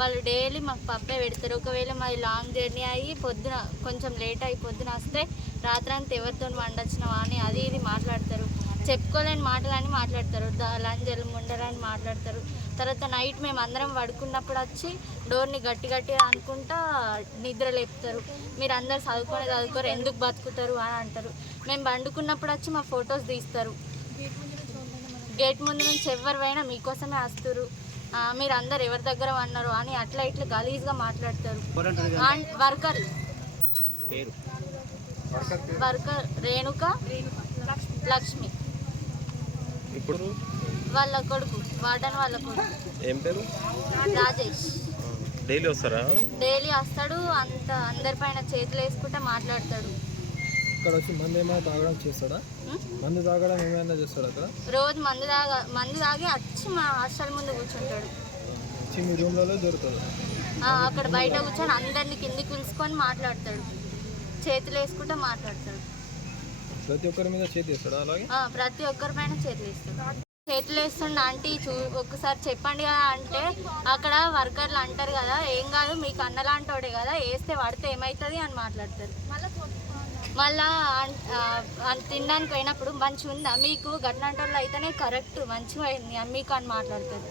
వాళ్ళు డైలీ మాకు పప్పే పెడతారు. ఒకవేళ మాది లాంగ్ జర్నీ అయ్యి పొద్దున కొంచెం లేట్ అయ్యి పొద్దున వస్తే రాత్రంతా ఎవరితో వండొచ్చినావా అని అది ఇది మాట్లాడతారు. చెప్పుకోలేని మాటలని మాట్లాడతారు. లంజలు ముండరని మాట్లాడతారు. తర్వాత నైట్ మేము అందరం పడుకున్నప్పుడు వచ్చి డోర్ని గట్టి గట్టిగా అనుకుంటా నిద్ర లేపుతారు. మీరు అందరు చదువుకోరు, ఎందుకు బతుకుతారు అని అంటారు. మేము పండుకున్నప్పుడు వచ్చి మా ఫొటోస్ తీస్తారు. గేట్ ముందు నుంచి ఎవరు పోయినా మీకోసమే వస్తారు, మీరు అందరు ఎవరి దగ్గర అన్నారు అని అట్లా ఇట్లా గలీజ్గా మాట్లాడతారు. వర్కర్ రేణుక లక్ష్మి, ఇప్పుడు వాళ్ళ కొడుకు వార్డన్ వాళ్ళ కొడుకు. ఏం పేరు? రాజేష్. డైలీ వస్తారా? డైలీ వస్తాడు. అందరిపైన చేతులు వేసుకుంటే మాట్లాడతాడు. ఇక్కడ వచ్చి మందు ఏమైనా తాగడం చేస్తాడా? మందు తాగడం ఏమైనా చేస్తాడు అక్కడ? రోజు మందు తాగి వచ్చి మా హాస్టల్ ముందు కూర్చుంటాడు. వచ్చి మీ రూమ్లలో దొరుకుతుంది? అక్కడ బయట కూర్చొని అందరినీ కిందికి పిలుచుకొని మాట్లాడతాడు. చేతులు వేసుకుంటే మాట్లాడతాడు. ప్రతి ఒక్కరి మీద చేతి వేస్తాడా? అలాగే ప్రతి ఒక్కరి పైన చేతులు వేస్తాడు. చేతులు వేస్తుండ ఆంటీ ఒక్కసారి చెప్పండి కదా అంటే అక్కడ వర్కర్లు అంటారు కదా, ఏం కాదు మీకు అన్నలాంటోడే కదా, వేస్తే పడితే ఏమవుతుంది అని మాట్లాడతారు. మళ్ళా తినడానికి పోయినప్పుడు మంచిగా ఉందా మీకు, గట్లంటోళ్ళు అయితేనే కరెక్ట్ మంచిగా అయింది మీకు అని మాట్లాడతారు.